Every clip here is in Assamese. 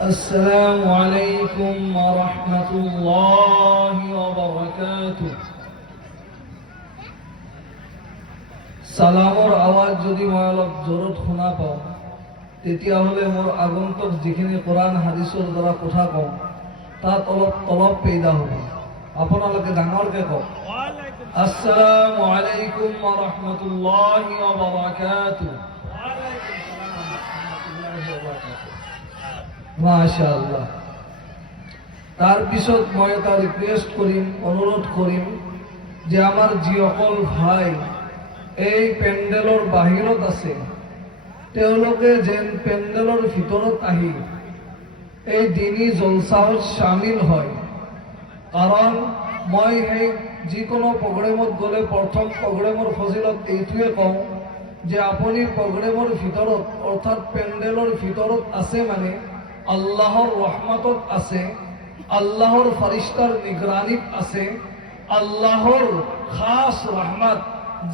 السلام عليكم ورحمة الله وبركاته. সালামৰ আৱাজ যদি মই অলপ জোৰত শুনা পাওঁ তেতিয়াহ'লে মোৰ আগন্তুক যিখিনি কোৰআন হাদিছৰ দ্বাৰা কথা কওঁ তাত অলপ তলব পেইদা হ'ব। আপোনালোকে ডাঙৰকৈ কওক, আসসালামু আলাইকুম ওয়া ৰাহমাতুল্লাহি ওয়া বাৰাকাতুহু। মাশাআল্লাহ। তাৰপিছত মই এটা ৰিকুৱেষ্ট কৰিম, অনুৰোধ কৰিম যে আমাৰ যিসকল ভাই এই পেণ্ডেলৰ বাহিৰত আছে তেওঁলোকে যেন পেণ্ডেলৰ ভিতৰত আহি এই দিনী জলসাত শামিল হয়। কাৰণ মই সেই যিকোনো প্ৰগ্ৰেমত গ'লে প্ৰথম প্ৰগ্ৰেমৰ ফজিলত এইটোৱে কওঁ যে আপুনি প্ৰগ্ৰেমৰ ভিতৰত অৰ্থাৎ পেণ্ডেলৰ ভিতৰত আছে মানে আল্লাহৰ ৰহমতত আছে, আল্লাহৰ ফাৰিস্তাৰ নিগৰানীত আছে, আল্লাহৰ খাস ৰহমত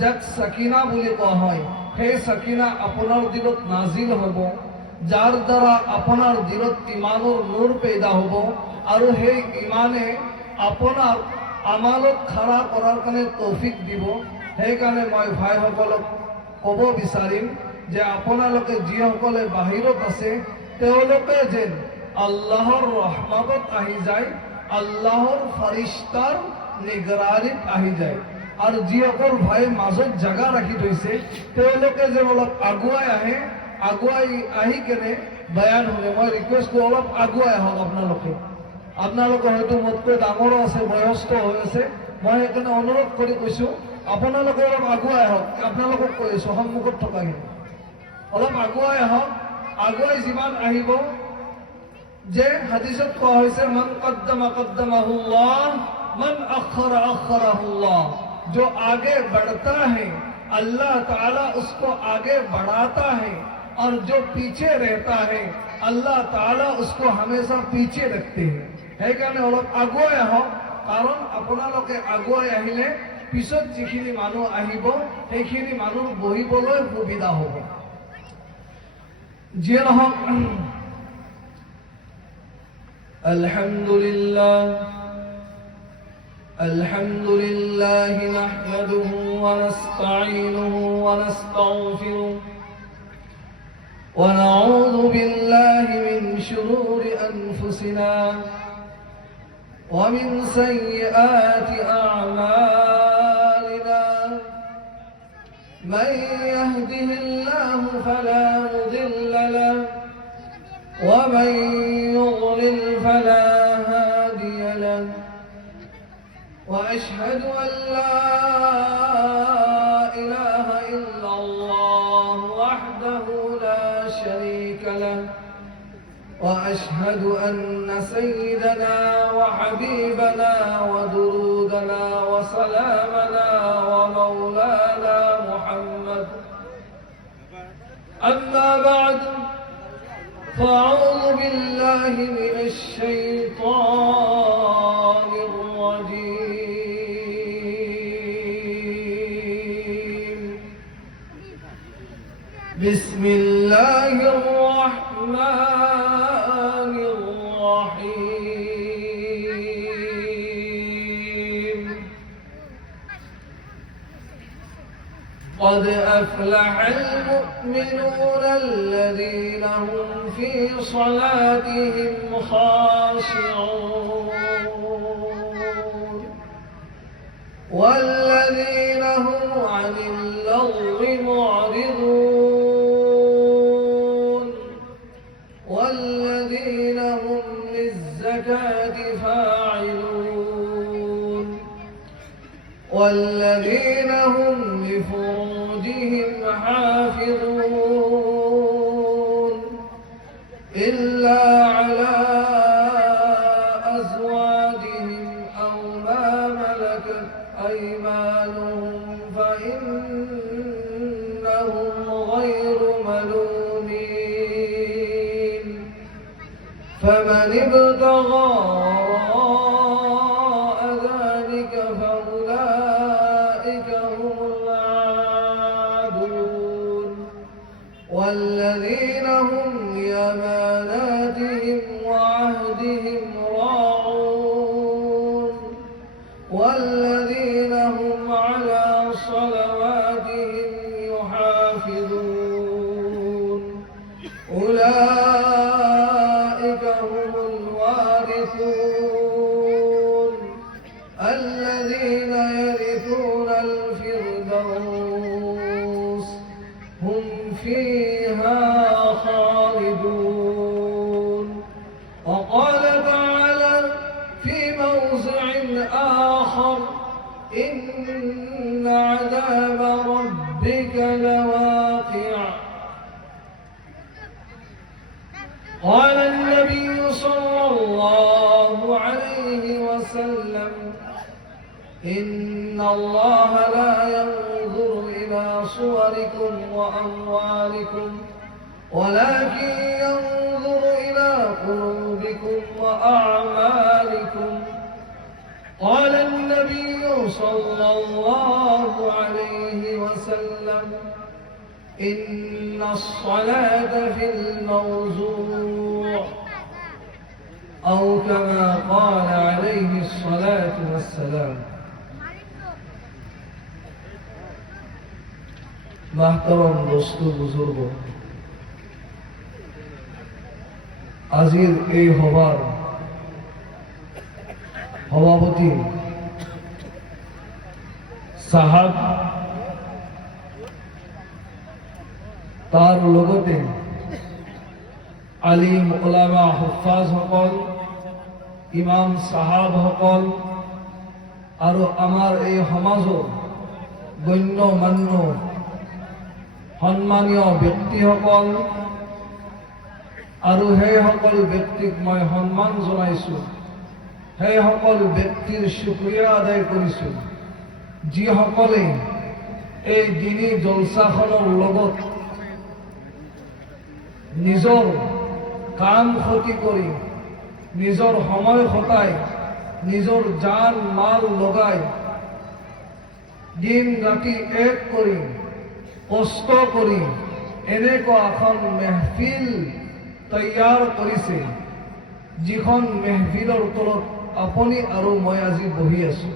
যাক সাকিনা বুলি কোৱা হয় সেই সাকিনা আপোনাৰ দিলত নাজিল হ'ব, যাৰ দ্বাৰা আপোনাৰ দিলত ইমানৰ নূৰ পেদা হ'ব আৰু সেই ইমানে আপোনাৰ আমালত খাৰা কৰাৰ কাৰণে তৌফিক দিব। সেইকাৰণে মই ভাইসকলক ক'ব বিচাৰিম যে আপোনালোকে যিসকলে বাহিৰত আছে তেওঁলোকে যেন আল্লাহৰ ৰহমতত আহি যায়, আল্লাহৰ ফাৰিস্তাৰ নিগৰানীত আহি যায়। আৰু যিসকল ভাই মাজত জাগা ৰাখি থৈছে তেওঁলোকে যেন অলপ আগুৱাই আহে, আগুৱাই আহি কেনে বয়ান শুনে। মই ৰিকুৱেষ্ট কৰোঁ অলপ আগুৱাই আহক আপোনালোকে হয়তো মোতকৈ ডাঙৰো আছে, বয়স্ক হৈ আছে, মই সেইকাৰণে অনুৰোধ কৰি কৈছোঁ আপোনালোকে অলপ আগুৱাই আহক। আপোনালোকক কৈ আছোঁ সন্মুখত থকাখিনি অলপ আগুৱাই আহক। আগুৱাই যিমান আহিব যে হাদিছত কোৱা হৈছে মান কদ্দামা কদ্দামাহুল্লাহ মান আখৰা আখৰাহুল্লাহ। जो आगे बढ़ता है अल्लाह ताला उसको आगे बढ़ाता है और जो पीछे रहता है अल्लाह ताला उसको हमेशा पीछे रखते हैं। সেইকাৰণে অলপ আগুৱাই আহক, কাৰণ আপোনালোকে আগুৱাই আহিলে পিছত যিখিনি মানুহ আহিব সেইখিনি মানুহ বহিবলৈ সুবিধা হ'ব। যিয়ে নহওক, আলহামদুলিল্লাহ الحمد لله نحمده ونستعينه ونستغفره ونعوذ بالله من شرور أنفسنا ومن سيئات أعمالنا. من يهده الله فلا مضل له ومن يضلل فلا هادي له. وأشهد أن لا إله إلا الله وحده لا شريك له. وأشهد أن سيدنا وحبيبنا ودرودنا وسلامنا ومولانا محمد. أما بعد فأعوذ بالله من الشيطان الرجيم. بسم الله الرحمن الرحيم. قد أفلح المؤمنون الذين هم في صلاتهم خاشعون والذين هم عن اللغو معرضون والذين هم للزكاة فاعلون والذين هم لفروجهم حافظون إلا على أزواجهم أو ما ملكت أيمانهم فإنهم غير ملومين. فمن ابتغى وراء ذلك فأولئك هم العادون والذين هم لأماناتهم ربك لواقع. قال النبي صلى الله عليه وسلم إن الله لا ينظر إلى صوركم وأموالكم ولكن ينظر إلى قلوبكم وأعمالكم. قال النبي صلى الله عليه وسلم إن الصلاة في الموضوع أو كما قال عليه الصلاة والسلام. محترم دوست বুজুর্গ, আজির এই সভার সভাপতি সাহাব, তার লগতে আলিম ওলামা হুফাজ সকল, ইমাম সাহাব সকল আৰু আমাৰ এই সমাজৰ গণ্য মান্য সন্মানীয় ব্যক্তিসকল আৰু সেই সকল ব্যক্তিক মই সন্মান জনাইছোঁ। সেই সকল ব্যক্তিৰ শুক্ৰিয়া আদায় কৰিছোঁ যিসকলে এই দিনী জলসাখনৰ লগত নিজৰ কাম ক্ষতি কৰি, নিজৰ সময় খটাই, নিজৰ জান মাল লগাই, দিন ৰাতি এক কৰি কষ্ট কৰি এনেকুৱা এখন মেহফিল তৈয়াৰ কৰিছে, যিখন মেহফিলৰ তলত আপুনি আৰু মই আজি বহি আছো।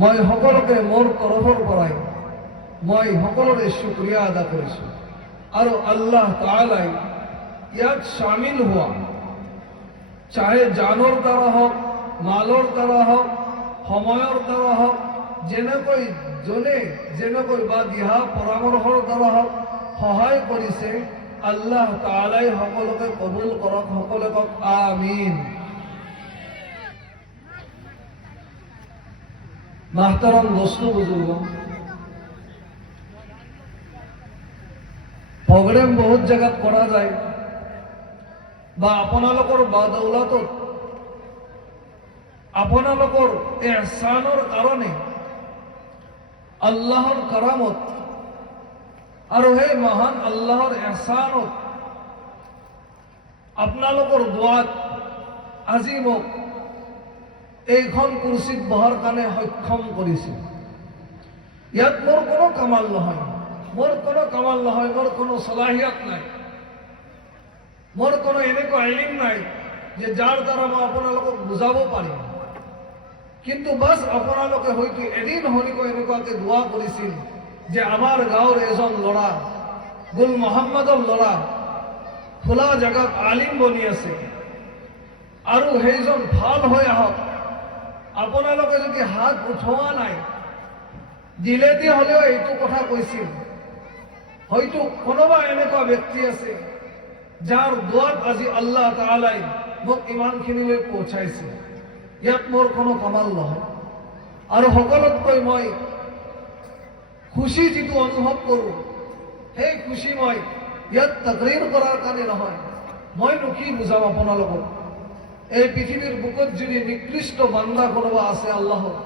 মই সকলোকে মোৰ তৰফৰ পৰাই মই সকলোৰে শুক্ৰিয়া আদা কৰিছো। আৰু আল্লাহ তাআলাই ইয়াত শামিল হোৱা, চাহে জানৰ দ্বাৰা হওক, মালৰ দ্বাৰা হওক, সময়ৰ দ্বাৰা হওক, যেনেকৈ জনে যেনেকৈ বা দিহা পৰামৰ্শৰ দ্বাৰা হওক সহায় কৰিছে, আল্লাহ তাআলাই সকলোকে কবুল কৰক। সকলে কওক আমিন। মাহতাৰাম দোস্ত বুজুৰ্গ, প্ৰোগ্ৰাম বহুত জায়গাত কৰা যায় বা আপোনালোকৰ বাদৌলাতত আপোনালোকৰ ইহসানৰ কাৰণে আল্লাহৰ কাৰামত আৰু সেই মহান আল্লাহৰ ইহসানত আপোনালোকৰ দোৱাত আজি মোক এইখন কুৰ্চীত বহাৰ কাৰণে সক্ষম কৰিছে। ইয়াত মোৰ কোনো কামাল নহয়, মোৰ কোনো কামাল নহয়, মোৰ কোনো সলাহিয়ত নাই, মোৰ কোনো এনেকুৱা ইলম নাই যে যাৰ দ্বাৰা মই আপোনালোকক বুজাব পাৰিম। কিন্তু বাছ আপোনালোকে হয়তো এদিন হনিকৈ এনেকুৱাকে দোৱা কৰিছিল যে আমাৰ গাঁৱৰ এজন ল'ৰা, গুল মহম্মদৰ ল'ৰা খোলা জেগাত আলিম বনি আছে আৰু সেইজন ভাল হৈ আহক। আপোনালোকে যদি হাত উঠোৱা নাই, দিলেদি হলেও এইটো কথা কৈছিল। হয়তো কোনোবা এনেকুৱা ব্যক্তি আছে যাৰ দোৱাত আজি আল্লাহ তাআলাই মোক ইমানখিনিলৈ পৌঁছাইছে। ইয়াত মোৰ কোনো কামাল নহয়। আৰু সকলোতকৈ মই খুশি যিটো অনুভৱ কৰোঁ, সেই খুশি মই ইয়াত তাকৰীৰ কৰাৰ কাৰণে নহয়। মইনো কি বুজাম আপোনালোকক। এই পৃথিৱীৰ বুকত যদি নিকৃষ্ট বান্দা কোনোবা আছে আল্লাহৰ,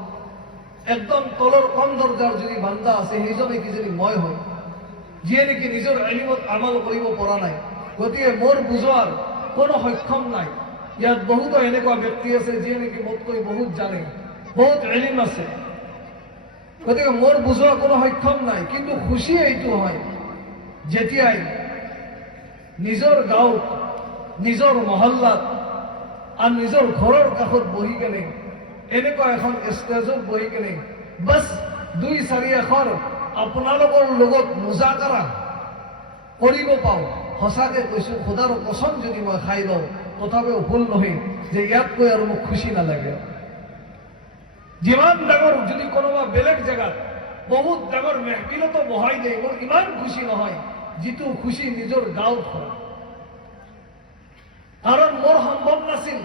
একদম তলৰ কম দৰ্জাৰ যদি বান্দা আছে, সেইজনে কিজানি মই হয়, যিয়ে নেকি নিজৰ ইলমত আমাল কৰিব পৰা নাই। গতিকে মোৰ বুজোৱাৰ কোনো সক্ষম নাই। ইয়াত বহুতো এনেকুৱা ব্যক্তি আছে যিয়ে নেকি মোতকৈ বহুত জানে, বহুত ইলম আছে। গতিকে মোৰ বুজোৱা কোনো সক্ষম নাই। কিন্তু খুশি এইটো হয় যেতিয়াই নিজৰ গাঁৱত, নিজৰ মহল্লাত আৰু নিজৰ ঘৰৰ কাষত বহি কেনে, এনেকুৱা এখন ষ্টেজত বহি কেনে বাছ 2-4 আখৰ আপোনালোকৰ লগত মুজাকাৰা কৰিব পাওঁ। সঁচাকৈ কৈছোঁ, খোদাৰ কসম যদি মই খাই লওঁ তথাপিও ভুল নহয় যে ইয়াতকৈ আৰু মোক খুশি নালাগে। যিমান ডাঙৰ যদি কোনোবা বেলেগ জেগাত বহুত ডাঙৰ মেহফিলতো বহাই দিয়ে, মোৰ ইমান খুশি নহয় যিটো খুশি নিজৰ গাঁৱত হয়। কাৰণ মোৰ সম্ভৱ নাছিল।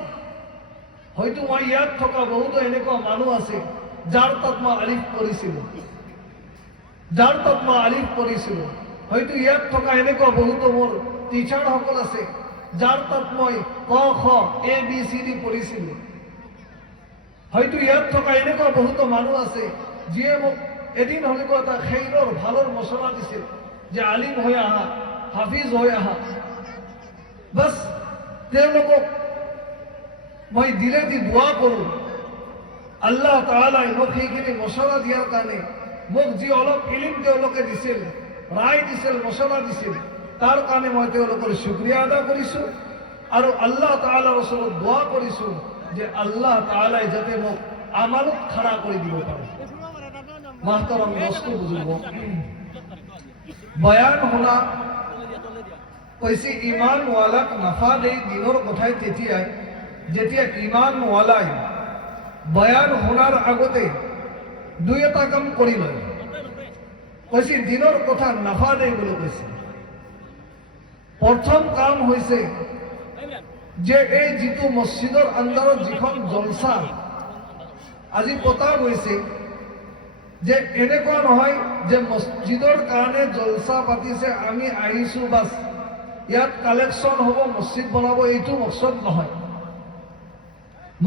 হয়তো মই ইয়াত থকা বহুতো এনেকুৱা মানুহ আছে যাৰ তাত মই আলিফ কৰিছিলোঁ, যাৰ তাত মই আলিফ পঢ়িছিলোঁ। হয়তো ইয়াত থকা এনেকুৱা বহুতো মোৰ টিচাৰসকল আছে যাৰ তাত মই ক খ ABCD পঢ়িছিলোঁ। হয়তো ইয়াত থকা এনেকুৱা বহুতো মানুহ আছে যিয়ে মোক এদিন হ'লেও এটা খেইৰৰ ভালৰ মছলা দিছিল যে আলিম হৈ আহা, হাফিজ হৈ আহা। বাছ তেওঁলোকক মই দিলে দি দোৱা কৰোঁ, আল্লাহ তাআলাই মোক সেইখিনি মছলা দিয়াৰ কাৰণে, মোক যি অলপ ইলিম তেওঁলোকে দিছিল, ৰায় দিছিল, মছলা দিছিল, তাৰ কাৰণে মই তেওঁলোকৰ শুক্ৰিয়া আদা কৰিছোঁ আৰু আল্লাহ তাআলাৰ ওচৰত দোৱা কৰিছোঁ যে আল্লাহ তাআলাই যাতে মোক আমালত খাৰা কৰি দিব পাৰে। মাহতাৰাম দোস্ত বুজুৰ্গ, বয়ান শুনা কৈছে ইমানৱালাক নাফা দেই দিনৰ কথাই তেতিয়াই যেতিয়া ইমানৱালাই বয়ান শুনাৰ আগতে দুই এটা কাম কৰি লয়। কৈছে দিনৰ কথা নাফা দেই বুলি কৈছে। প্ৰথম কাম হৈছে যে এই যিটো মছজিদৰ আণ্ডাৰত যিখন জলসা আজি পতা গৈছে, যে এনেকুৱা নহয় যে মছজিদৰ কাৰণে জলসা পাতিছে, আমি আহিছোঁ বাছ ইয়াত কালেকশ্যন হ'ব, মছজিদ বনাব, এইটো মকসদ নহয়।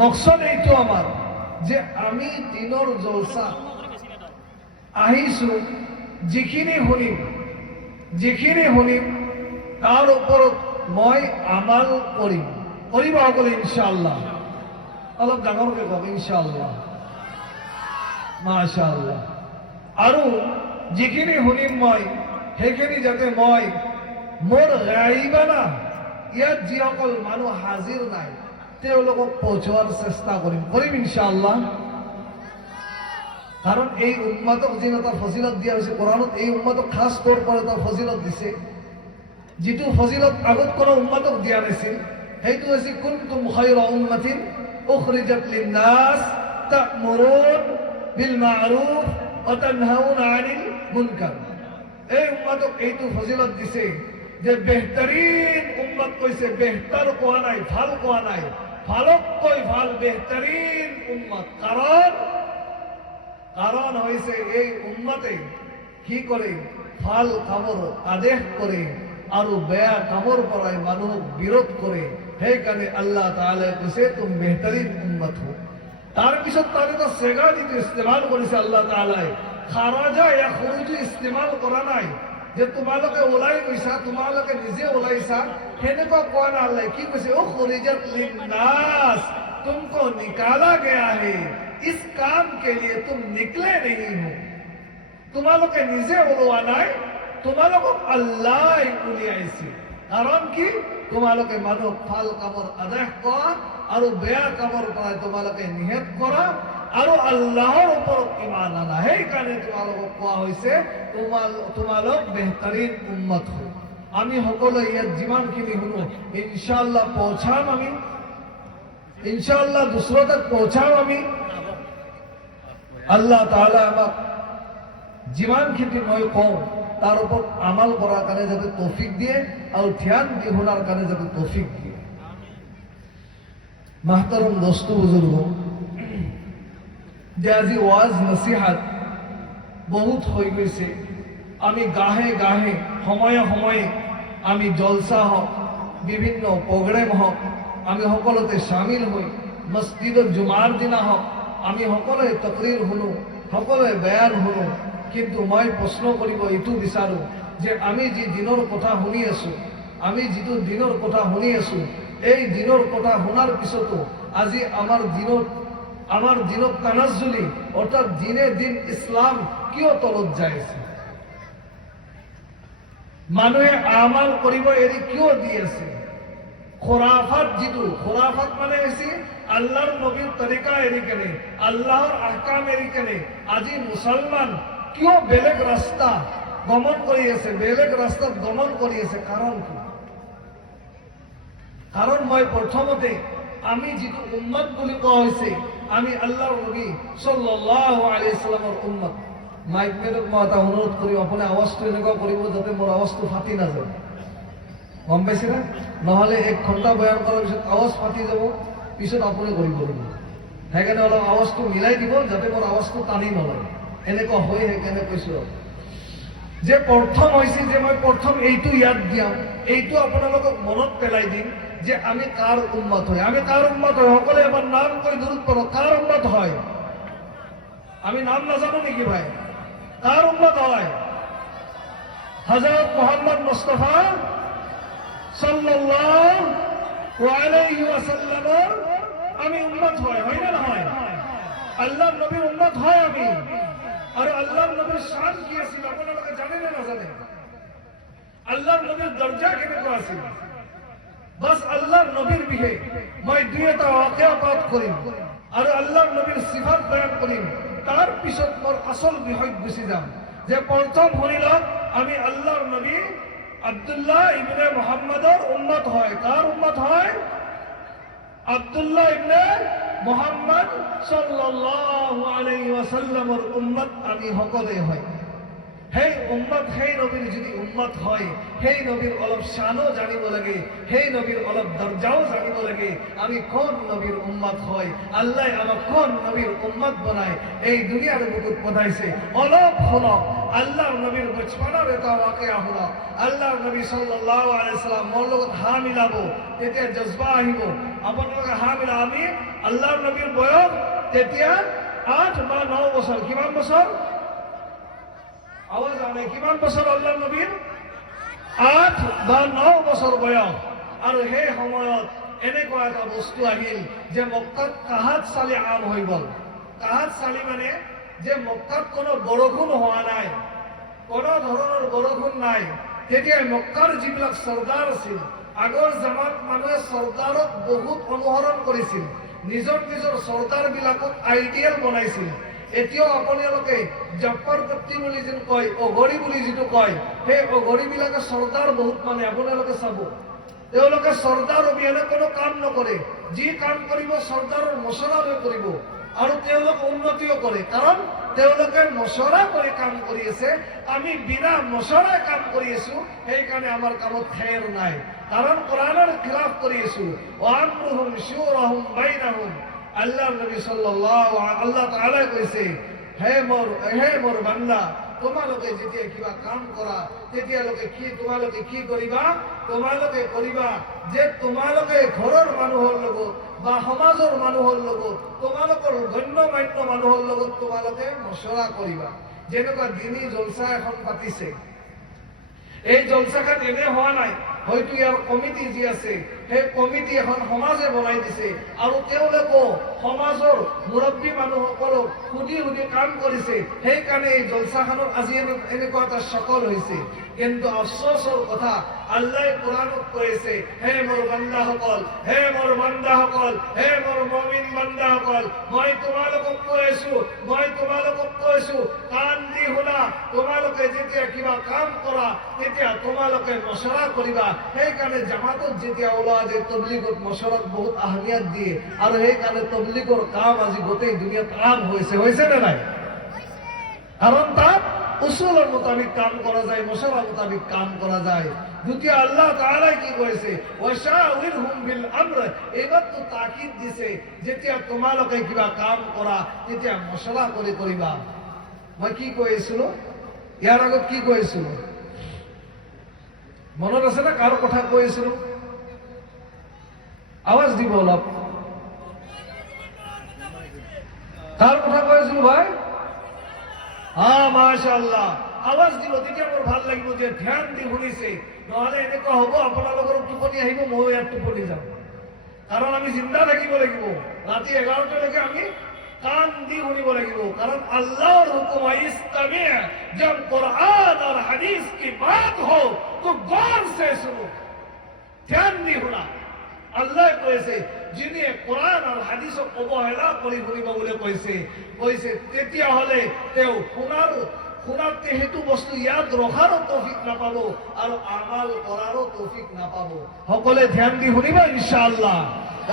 মকসদ এইটো আমাৰ যে আমি দিনৰ জলসা আহিছোঁ, যিখিনি শুনিম তাৰ ওপৰত মই আমাল কৰিম। কৰিব সকলে ইনশাআল্লাহ। অলপ ডাঙৰকৈ কওক ইনশাআল্লাহ, মাশাআল্লাহ। আৰু যিখিনি শুনিম মই সেইখিনি যাতে মই মোৰ গাইবানা ইয়াত যিসকল মানুহ হাজিৰ নাই তেওঁলোকক পहुঁচোৱাৰ চেষ্টা কৰিম ইনশাআল্লাহ। কাৰণ এই উম্মাতক যি এটা ফজিলত দিয়া হৈছে, কোৰআনত এই উম্মাতক খাস তৌৰ পৰা এটা ফজিলত দিছে, যিটো ফজিলত আগত কোনো উম্মাতক দিয়া নাছিল। সেইটো হৈছে কুনতুম খায়ৰা উম্মাতিন উখৰিজাত লিন্নাস তা'মুৰুন বিল মা'ৰুফ ওয়া তানহাউনা আনিল মুনকার। এই উম্মাতক এইটো ফজিলত দিছে যে বেহতরিন উম্মত কৈছে, বেহতার কোৱা নাই, ভাল কোৱা নাই, ভালতকৈ ভাল বেহতৰিন উম্মত। কাৰণ হৈছে এই উম্মতে কি কৰে, ভাল কামৰ আদেশ কৰে আৰু বেয়া কামৰ পৰাই মানুহক বিৰোধ কৰে। সেইকাৰণে আল্লাহ তাআলাই কৈছে তুমি বেহতৰিন উম্মত হো। তাৰপিছত তাৰ এটা চেগা যিটো ইস্তেমাল কৰিছে আল্লাহ তাআলাই, খাৰাজা ইয়া খুৰুজু ইস্তেমাল কৰা নাই যে তোমালোকে ওলাই গৈছা, তোমালোকে নিজে ওলাইছা, সেনেকুৱা কোৱা নাই আল্লাহ। কি কৈছে, উখৰিজাত লিন্নাস, तुमको निकाला गया है, इस काम के लिए तुम निकले नहीं हो। তোমালোকে নিজে ওলোৱা নাই, তোমালোকক আল্লাহ উলিয়াইছে। কাৰণ কি, তোমালোকে মানুহক ভাল কামৰ আদেশ কৰা আৰু বেয়া কামৰ পৰা তোমালোকে নিষেধ কৰা আৰু আল্লাহৰ ওপৰত ঈমান আনা। সেইকাৰণে তোমালোকক কোৱা হৈছে তোমালোক বেহতৰিন উম্মত হো। আমি সকলোৱে ইয়াত যিমানখিনি শুনো ইনশাআল্লাহ পৌঁছাম, আমি ইনশাআল্লাহ দুসৰো তক পৌঁছাম। আমি আল্লাহ তাআলা আমাক যিমানখিনি মই কওঁ তাৰ ওপৰত আমাল কৰাৰ কাৰণে যাতে তৌফিক দিয়ে আৰু ধ্যান দি শুনাৰ কাৰণে যাতে তৌফিক দিয়ে। মাহতাৰম দোস্ত বুজুৰ্গ, যে আজি ওয়াজ নসিহাত বহুত হৈ গৈছে। আমি গাহে গাহে সময়ে সময়ে আমি জলসা হওক, বিভিন্ন প্ৰগ্ৰেম হওক, আমি সকলোতে সামিল হৈ মছজিদৰ জুমাৰ দিনা হওক আমি সকলোৱে তকৰীৰ শুনো, সকলোৱে বয়ান শুনো। কিন্তু মই প্ৰশ্ন কৰিব এইটো বিচাৰোঁ যে আমি যি দিনৰ কথা শুনি আছোঁ, আমি যিটো দিনৰ কথা শুনি আছোঁ, এই দিনৰ কথা শুনাৰ পিছতো আজি আমাৰ দিনত তানাজ্জুলি অৰ্থাৎ দিনে দিন ইছলাম কিয় তলত যাই আছে? মানুহে আমাল কৰিব এৰি কিয় দি আছে? খুৰাফাত, যিটো খুৰাফাত মানে হৈছে আল্লাহৰ নবীৰ তৰিকা এৰি কেনে, আল্লাহৰ আহকাম এৰি কেনে আজি মুছলমান কিয় বেলেগ ৰাস্তা গমন কৰি আছে, বেলেগ ৰাস্তাত গমন কৰি আছে? কাৰণ কি? কাৰণ মই প্ৰথমতে আমি যিটো উম্মত বুলি কোৱা হৈছে, আমি আল্লাহৰ নবী সাল্লাল্লাহু আলাইহি ওয়াসাল্লামৰ উম্মত। মাইক মেৰক মই এটা অনুৰোধ কৰিম, আপুনি আৱাজটো এনেকুৱা কৰিব যাতে মোৰ আৱাজটো ফাটি নাযায়। গম পাইছে না? নহ'লে 1 ঘণ্টা বয়ান কৰাৰ পিছত আৱাজ ফাটি যাব, পিছত আপুনি কৰিব লাগিব। সেইকাৰণে অলপ আৱাজটো মিলাই দিব যাতে মোৰ আৱাজটো টানি নলয়। এনেকুৱা হয়, সেইকাৰণে কৈছোঁ। যে প্ৰথম হৈছে যে মই প্ৰথম এইটো ইয়াদ দিয়াম, এইটো আপোনালোকক মনত পেলাই দিম যে আমি কাৰ উম্মত হয়। আমি কাৰ উম্মত হয়? সকলে এবাৰ নাম কৰি দূৰত পঢ়ক। কাৰ উম্মত হয়? আমি নাম নাজানো নেকি ভাই? কাৰ উম্মত হয়? হযরত মুহাম্মদ মুস্তাফা সাল্লাল্লাহু আলাইহি ওয়াসাল্লামের আমি উম্মত হয়, হয় না নহয়? আল্লাহর নবীর উম্মত হয় আমি। আর আল্লাহর নবীর শান কি আছিল আপোনালোকে জানে না নাজানে? আল্লাহর নবীর দরজা কেনেকুৱা আছিল? বাস আল্লাহৰ নবীৰ বিষয়ে মই দুই এটা ওয়াকিয়া পাঠ কৰিম আৰু আল্লাহৰ নবীৰ সিফাত বয়ান কৰিম। তাৰ পিছত মোৰ আসল বিষয় গুচি যাম। যে প্ৰথম শুনিলক আমি আল্লাহৰ নবী আব্দুল্লাহ ইবনে মুহাম্মদৰ উম্মত হয়। কাৰ উম্মত হয়? আব্দুল্লাহ ইবনে মুহাম্মদ সাল্লাল্লাহু আলাইহি ওয়াসাল্লামৰ উম্মত আমি সকলে হয়। সেই উম্মত, সেই নবীর যদি উম্মত হয়, সেই নবীর অলপ শানও জানিব লাগে, সেই নবীর অলপ দরজাও জানিব লাগে। আমি কোন নবীর উম্মত হয়, আল্লাহ আমাক কোন নবীর উম্মত বনায় এই দুনিয়ার বুকুত পঠাইছে। অলপ শুনক। আল্লাহর নবীর বচপনৰ এটা ওয়াকিয়া শুনক। আল্লাহৰ নবী সাল্লাল্লাহু আলাইহি ওয়াসাল্লাম মোৰ লগত হা মিলাব, তেতিয়া জজবা আহিব। আপোনালোকে হা মিলা। আমি আল্লাহর নবীর বয়স তেতিয়া 8 বা 9 বছর। কিমান বছর? আওয়াজ আনে কিমান বছর আল্লাহর নবীর? 8 বা 9 বছর বয়স। আর সেই সময়ত এনেকুৱা এটা বস্তু আহিল যে মক্কাত কাহাত চালি আম হৈ গল। কাহাত চালি মানে যে মক্কাত কোনো বৰষুণ হোৱা নাই, কোনো ধৰণৰ বৰষুণ নাই। তেতিয়া মক্কাৰ যিবিলাক চৰ্দাৰ আছিল, আগৰ জামাত মানুহে চৰ্দাৰক বহুত অনুসৰণ কৰিছিল, নিজৰ নিজৰ চৰ্দাৰ বিলাকক আইডিয়েল বনাইছিল। এতিয়াও আপোনালোকে জব্বৰ পট্টি বুলি যিটো কয়, অঘৰী বুলি যিটো কয়, সেই অঘৰীবিলাকে চৰ্দাৰ বহুত মানে। আপোনালোকে চাব, তেওঁলোকে চৰ্দাৰ অবিহনে কোনো কাম নকৰে। যি কাম কৰিব চৰ্দাৰৰ মছলা লৈ কৰিব। আৰু তেওঁলোকে উন্নতিও কৰে, কাৰণ তেওঁলোকে মছলা কৰি কাম কৰি আছে। আমি বিনা মছলাই কাম কৰি আছো, সেইকাৰণে আমাৰ কামত ঠেৰ নাই, কাৰণ কোৰাণৰ খিলাফ কৰি আছো। ওয়ামৰুহুম শুৰাহুম বাইনাহুম। আল্লাহৰ নবী সাল্লাল্লাহু আল্লাহ তাআলা কৈছে, হে মোৰ বান্দা, তোমালোকে যেতিয়া কিবা কাম কৰা তেতিয়ালৈকে তোমালোকে কি কৰিবা? তোমালোকে কৰিবা যে তোমালোকে ঘৰৰ মানুহৰ লগত বা সমাজৰ মানুহৰ লগত, তোমালোকৰ গণ্যমান্য মানুহৰ লগত তোমালোকে মছলা কৰিবা। যেনেকুৱা দিনী জলসা এখন পাতিছে, এই জলসাখন এনে হোৱা নাই, হয়তো ইয়াৰ কমিটি যি আছে সেই কমিটি এখন সমাজে বনাই দিছে, আৰু তেওঁলোকেও সমাজৰ মুৰব্বী মানুহসকলক সুধি সুধি কাম কৰিছে। সেইকাৰণে এই জলসাখনৰ আজি এনেকুৱা এটা সকল হৈছে। কিন্তু আফসোসৰ কথা, আল্লাহ কোৰআনত কৈছে, হে মোৰ বান্দাসকল, হে মোৰ বান্দাসকল, হে মোৰ মুমিন বান্দাসকল, মই তোমালোকক কৈছো কাণ দি শুনা। তোমালোকে যেতিয়া কিবা কাম কৰা তেতিয়া তোমালোকে মছলা কৰিবা। সেইকাৰণে জামাতত যেতিয়া ওলোৱা যে তবলিগত মছলাক বহুত আহমিয়াত দিয়ে, আৰু সেইকাৰণে তবলিগৰ কাম আজি গোটেই দুনিয়াত আম হৈছে নে নাই? কারণ তার উসুলের মোতাবিক কাম করা যায়, মশলা মোতাবিক কাম করা যায়। দ্বিতীয় আল্লাহ তাআলা কি কইছে? ওয়াশাউরহুম বিল আমর। এবার তো তাকিদ দিছে, যেতিয়া তোমালোকে কিবা কাম কৰা তেতিয়া মশলা কৰি কৰিবা। মই কি কৈছিলো? ইয়াৰ আগত কি কৈছিলো? মনত আছে না কার কথা কৈছিলো? আওয়াজ দিব অলপ। কার কথা কৈছিলো ভাই? মাশাআল্লাহ, আওয়াজ দিব, তেতিয়া মোৰ ভাল লাগিব যে ধ্যান দি শুনিছে। নহলে এনেকুৱা হ'ব আপোনালোকৰ টোপনি আহিব, মই ইয়াত টোপনি যাম। কাৰণ আমি জিন্দা থাকিব লাগিব। ৰাতি 11টালৈকে আমি কান দি শুনিব লাগিব। কাৰণ আল্লাহর হুকুম ইস্তামি, जब कुरान और हदीस की बात हो तो गौर से सुनो, ধ্যান দি শুনা। আল্লাহ কৈছে, যিনি কোরআন আর হাদিসক অবহেলা কৰি শুনিব বুলি কৈছে তেতিয়াহ'লে তেওঁ শুনাতে সেইটো বস্তু ইয়াদ ৰখাৰো তৌফিক নাপাব আৰু আমাল কৰাৰো তৌফিক নাপাব। সকলে ধ্যান দি শুনিবা ইনশাআল্লাহ।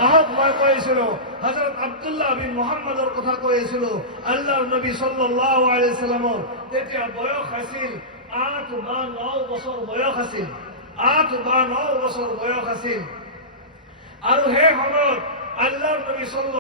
আহক, মই কৈছিলো হযরত আব্দুল্লাহ বিন মুহাম্মদৰ কথা কৈছিলো। আল্লাহৰ নবী সাল্লাল্লাহু আলাইহি ওয়াসাল্লামৰ তেতিয়া বয়স আছিল 8 বা 9 বছৰ বয়স আছিল। 8 বা 9 বছৰ বয়স আছিল। আৰু সেই সময়ত আল্লাহৰ নবী